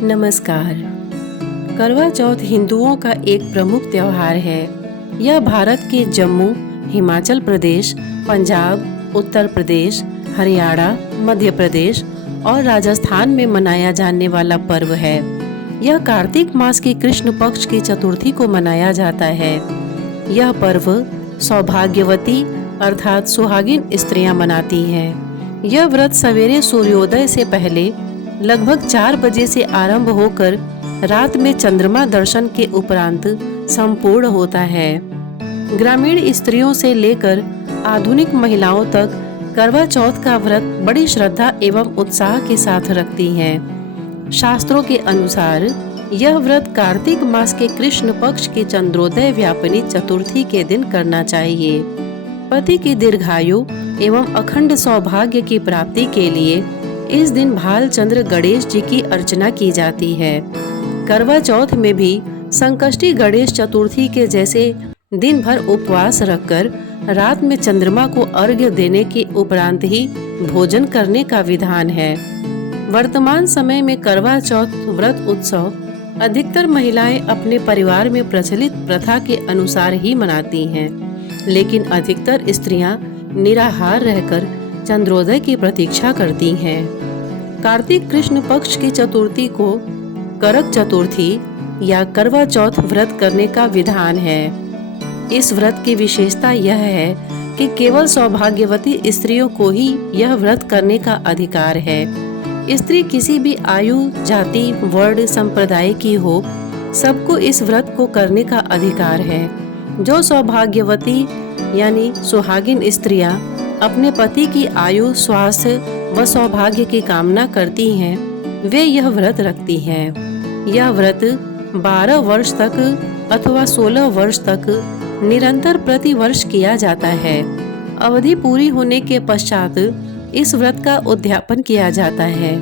नमस्कार। करवा चौथ हिंदुओं का एक प्रमुख त्योहार है। यह भारत के जम्मू, हिमाचल प्रदेश, पंजाब, उत्तर प्रदेश, हरियाणा, मध्य प्रदेश और राजस्थान में मनाया जाने वाला पर्व है। यह कार्तिक मास की कृष्ण पक्ष की चतुर्थी को मनाया जाता है। यह पर्व सौभाग्यवती अर्थात सुहागिन स्त्रियां मनाती हैं। यह व्रत सवेरे सूर्योदय से पहले लगभग 4 बजे से आरंभ होकर रात में चंद्रमा दर्शन के उपरांत संपूर्ण होता है। ग्रामीण स्त्रियों से लेकर आधुनिक महिलाओं तक करवा चौथ का व्रत बड़ी श्रद्धा एवं उत्साह के साथ रखती हैं। शास्त्रों के अनुसार यह व्रत कार्तिक मास के कृष्ण पक्ष के चंद्रोदय व्यापिनी चतुर्थी के दिन करना चाहिए। पति की दीर्घायु एवं अखंड सौभाग्य की प्राप्ति के लिए इस दिन भालचंद्र गणेश जी की अर्चना की जाती है। करवा चौथ में भी संकष्टी गणेश चतुर्थी के जैसे दिन भर उपवास रखकर रात में चंद्रमा को अर्घ्य देने के उपरांत ही भोजन करने का विधान है। वर्तमान समय में करवा चौथ व्रत उत्सव अधिकतर महिलाएं अपने परिवार में प्रचलित प्रथा के अनुसार ही मनाती हैं, लेकिन अधिकतर स्त्रियां निराहार रहकर चंद्रोदय की प्रतीक्षा करती हैं। कार्तिक कृष्ण पक्ष की चतुर्थी को करक चतुर्थी या करवा चौथ व्रत करने का विधान है। इस व्रत की विशेषता यह है कि केवल सौभाग्यवती स्त्रियों को ही यह व्रत करने का अधिकार है। स्त्री किसी भी आयु, जाति, वर्ण, संप्रदाय की हो, सबको इस व्रत को करने का अधिकार है। जो सौभाग्यवती यानी सुहागिन स्त्रियां अपने पति की आयु, स्वास्थ्य व सौभाग्य की कामना करती हैं, वे यह व्रत रखती हैं। यह व्रत 12 वर्ष तक अथवा 16 वर्ष तक निरंतर प्रति वर्ष किया जाता है। अवधि पूरी होने के पश्चात इस व्रत का उद्यापन किया जाता है।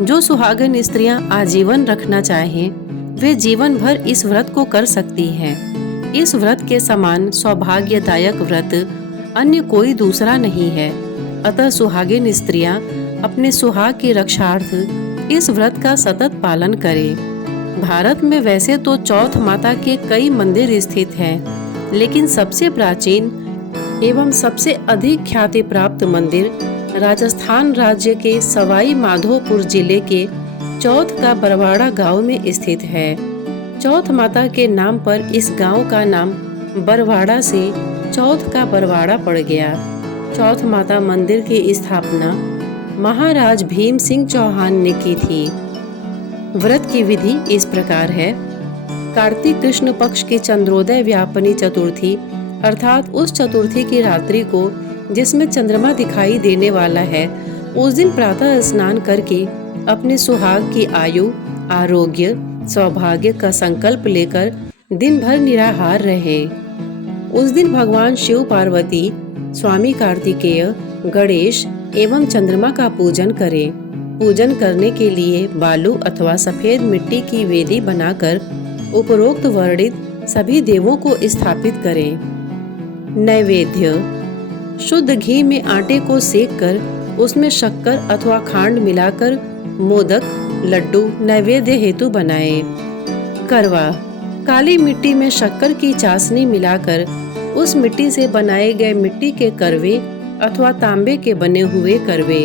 जो सुहागिन स्त्रियां आजीवन रखना चाहें, वे जीवन भर इस व्रत को कर सकती हैं। इस व्रत के समान सौभाग्यदायक व्रत अन्य कोई दूसरा नहीं है। अतः सुहागिन स्त्रियां अपने सुहाग की रक्षार्थ इस व्रत का सतत पालन करें। भारत में वैसे तो चौथ माता के कई मंदिर स्थित हैं, लेकिन सबसे प्राचीन एवं सबसे अधिक ख्याति प्राप्त मंदिर राजस्थान राज्य के सवाई माधोपुर जिले के चौथ का बरवाड़ा गांव में स्थित है। चौथ माता के नाम पर इस गांव का नाम बरवाड़ा से चौथ का बरवाड़ा पड़ गया। चौथ माता मंदिर की स्थापना महाराज भीम सिंह चौहान ने की थी। व्रत की विधि इस प्रकार है। कार्तिक कृष्ण पक्ष की चंद्रोदय व्यापिनी चतुर्थी अर्थात उस चतुर्थी की रात्रि को जिसमें चंद्रमा दिखाई देने वाला है, उस दिन प्रातः स्नान करके अपने सुहाग की आयु, आरोग्य, सौभाग्य का संकल्प लेकर दिन भर निराहार रहे। उस दिन भगवान शिव, पार्वती, स्वामी कार्तिकेय, गणेश एवं चंद्रमा का पूजन करें। पूजन करने के लिए बालू अथवा सफेद मिट्टी की वेदी बनाकर उपरोक्त वर्णित सभी देवों को स्थापित करें। नैवेद्य: शुद्ध घी में आटे को सेककर उसमें शक्कर अथवा खांड मिलाकर मोदक, लड्डू नैवेद्य हेतु बनाएं। करवा: काली मिट्टी में शक्कर की चाशनी मिलाकर उस मिट्टी से बनाए गए मिट्टी के करवे अथवा तांबे के बने हुए करवे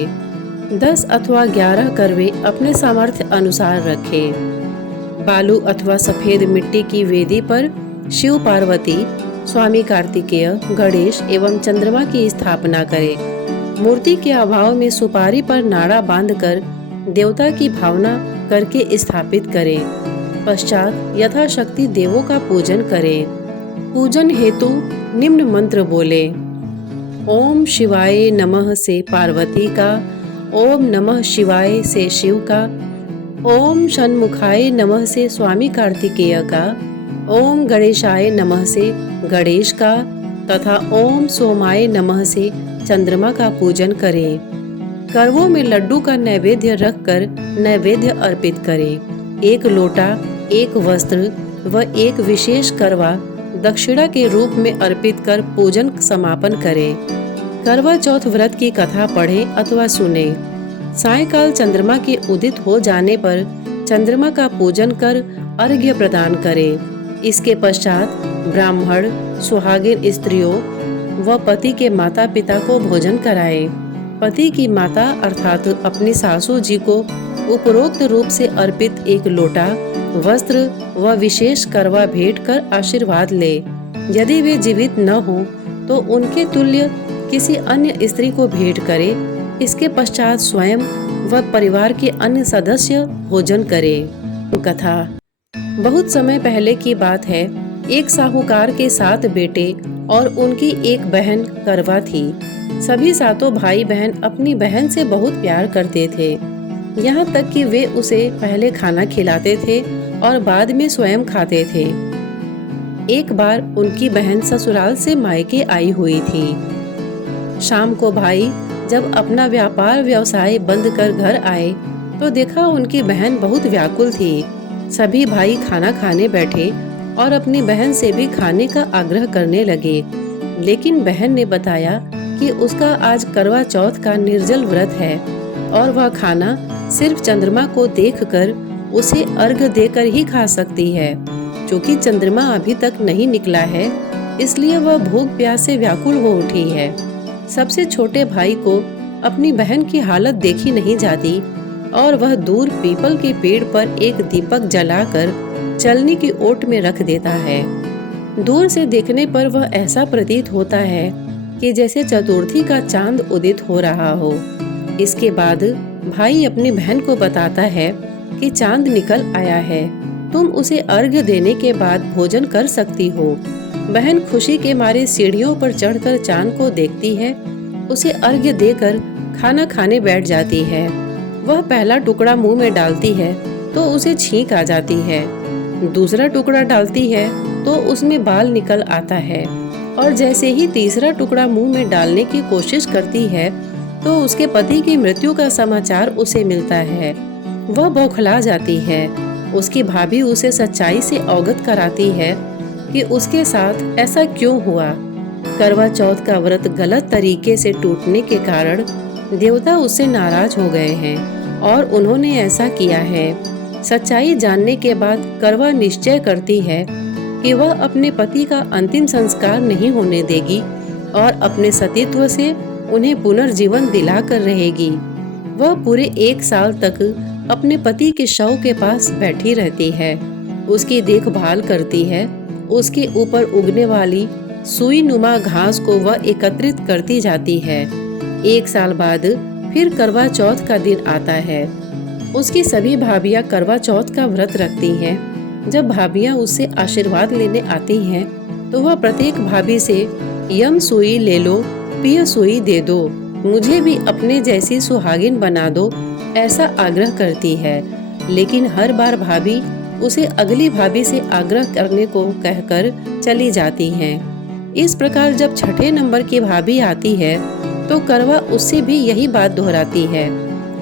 10 अथवा 11 करवे अपने सामर्थ्य अनुसार रखें। बालू अथवा सफेद मिट्टी की वेदी पर शिव, पार्वती, स्वामी कार्तिकेय, गणेश एवं चंद्रमा की स्थापना करें। मूर्ति के अभाव में सुपारी पर नाड़ा बांधकर देवता की भावना करके स्थापित करें। पश्चात यथाशक्ति देवों का पूजन करें। पूजन हेतु निम्न मंत्र बोले: ओम शिवाय नमः से पार्वती का, ओम नमः शिवाय से शिव का, ओम षण्मुखाय नमः से स्वामी कार्तिकेय का, ओम गणेशाय नमः से गणेश का तथा ओम सोमाय नमः से चंद्रमा का पूजन करें। करवों में लड्डू का नैवेद्य रखकर नैवेद्य अर्पित करें। 1 लोटा, 1 वस्त्र व 1 विशेष करवा दक्षिणा के रूप में अर्पित कर पूजन समापन करें। करवा चौथ व्रत की कथा पढ़ें अथवा सुने। सायंकाल चंद्रमा के उदित हो जाने पर चंद्रमा का पूजन कर अर्घ्य प्रदान करें। इसके पश्चात ब्राह्मण सुहागिन स्त्रियों व पति के माता पिता को भोजन कराएं। पति की माता अर्थात अपनी सासू जी को उपरोक्त रूप से अर्पित एक लोटा वस्त्र व विशेष करवा भेंट कर आशीर्वाद ले। यदि वे जीवित न हो तो उनके तुल्य किसी अन्य स्त्री को भेंट करे। इसके पश्चात स्वयं व परिवार के अन्य सदस्य भोजन करें। कथा। बहुत समय पहले की बात है। एक साहूकार के 7 बेटे और उनकी एक बहन करवा थी। सभी 7 भाई बहन अपनी बहन से बहुत प्यार करते थे, यहाँ तक कि वे उसे पहले खाना खिलाते थे और बाद में स्वयं खाते थे। एक बार उनकी बहन ससुराल से मायके आई हुई थी। शाम को भाई जब अपना व्यापार व्यवसाय बंद कर घर आए तो देखा उनकी बहन बहुत व्याकुल थी। सभी भाई खाना खाने बैठे और अपनी बहन से भी खाने का आग्रह करने लगे, लेकिन बहन ने बताया कि उसका आज करवा चौथ का निर्जल व्रत है और वह खाना सिर्फ चंद्रमा को देखकर उसे अर्घ्य देकर ही खा सकती है। क्योंकि चंद्रमा अभी तक नहीं निकला है, इसलिए वह भूख प्यास से व्याकुल हो उठी है। सबसे छोटे भाई को अपनी बहन की हालत देखी नहीं जाती और वह दूर पीपल के पेड़ पर एक दीपक जलाकर चलनी की ओट में रख देता है। दूर से देखने पर वह ऐसा प्रतीत होता है कि जैसे चतुर्थी का चांद उदित हो रहा हो। इसके बाद भाई अपनी बहन को बताता है कि चांद निकल आया है, तुम उसे अर्घ्य देने के बाद भोजन कर सकती हो। बहन खुशी के मारे सीढ़ियों पर चढ़कर चांद को देखती है, उसे अर्घ्य देकर खाना खाने बैठ जाती है। वह पहला टुकड़ा मुंह में डालती है तो उसे छींक आ जाती है। दूसरा टुकड़ा डालती है तो उसमें बाल निकल आता है और जैसे ही तीसरा टुकड़ा मुंह में डालने की कोशिश करती है तो उसके पति की मृत्यु का समाचार उसे मिलता है। वह बौखला जाती है। उसकी भाभी उसे सच्चाई से अवगत कराती है कि उसके साथ ऐसा क्यों हुआ। करवा चौथ का व्रत गलत तरीके से टूटने के कारण देवता उससे नाराज हो गए हैं और उन्होंने ऐसा किया है। सच्चाई जानने के बाद करवा निश्चय करती है कि वह अपने पति का अंतिम संस्कार नहीं होने देगी और अपने सतीत्व से उन्हें पुनर्जीवन दिलाकर रहेगी। वह पूरे 1 साल तक अपने पति के शव के पास बैठी रहती है, उसकी देखभाल करती है। उसके ऊपर उगने वाली सुई नुमा घास को वह एकत्रित करती जाती है। 1 साल बाद फिर करवा चौथ का दिन आता है। उसकी सभी भाभियां करवा चौथ का व्रत रखती हैं। जब भाभियां उससे आशीर्वाद लेने आती हैं तो वह प्रत्येक भाभी से यम सुई ले लो, पिय सुई दे दो, मुझे भी अपने जैसी सुहागिन बना दो, ऐसा आग्रह करती है। लेकिन हर बार भाभी उसे अगली भाभी से आग्रह करने को कहकर चली जाती हैं। इस प्रकार जब 6ठे नंबर की भाभी आती है तो करवा उससे भी यही बात दोहराती है।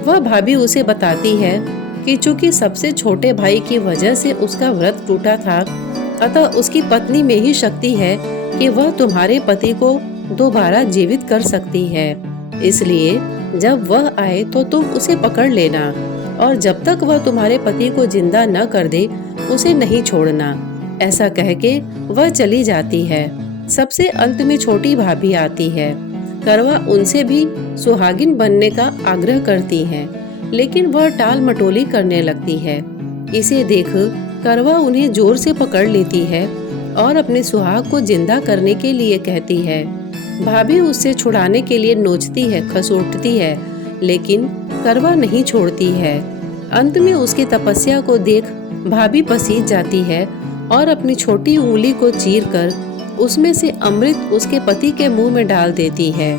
वह भाभी उसे बताती है कि चूंकि सबसे छोटे भाई की वजह से उसका व्रत टूटा था, अतः उसकी पत्नी में ही शक्ति है कि वह तुम्हारे पति को दोबारा जीवित कर सकती है। इसलिए जब वह आए तो तुम उसे पकड़ लेना और जब तक वह तुम्हारे पति को जिंदा न कर दे उसे नहीं छोड़ना। ऐसा कह के वह चली जाती है। सबसे अंत में छोटी भाभी आती है। करवा उनसे भी सुहागिन बनने का आग्रह करती है, लेकिन वह टाल मटोली करने लगती है। इसे देख करवा उन्हें जोर से पकड़ लेती है और अपने सुहाग को जिंदा करने के लिए कहती है। भाभी उससे छुड़ाने के लिए नोचती है, खसोटती है, लेकिन करवा नहीं छोड़ती है। अंत में उसकी तपस्या को देख भाभी पसीज जाती है और अपनी छोटी उंगली को चीरकर उसमें से अमृत उसके पति के मुंह में डाल देती है।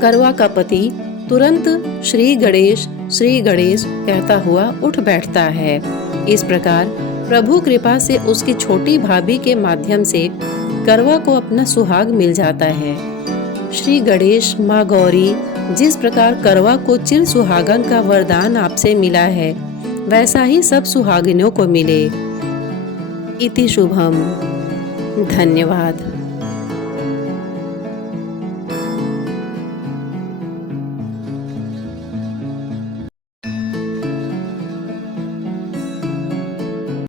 करवा का पति तुरंत श्री गणेश कहता हुआ उठ बैठता है। इस प्रकार प्रभु कृपा से उसकी छोटी भाभी के माध्यम से करवा को अपना सुहाग मिल जाता है। श्री गणेश माँ गौरी, जिस प्रकार करवा को चिर सुहागन का वरदान आपसे मिला है, वैसा ही सब सुहागिनों को मिले। इति शुभम। धन्यवाद।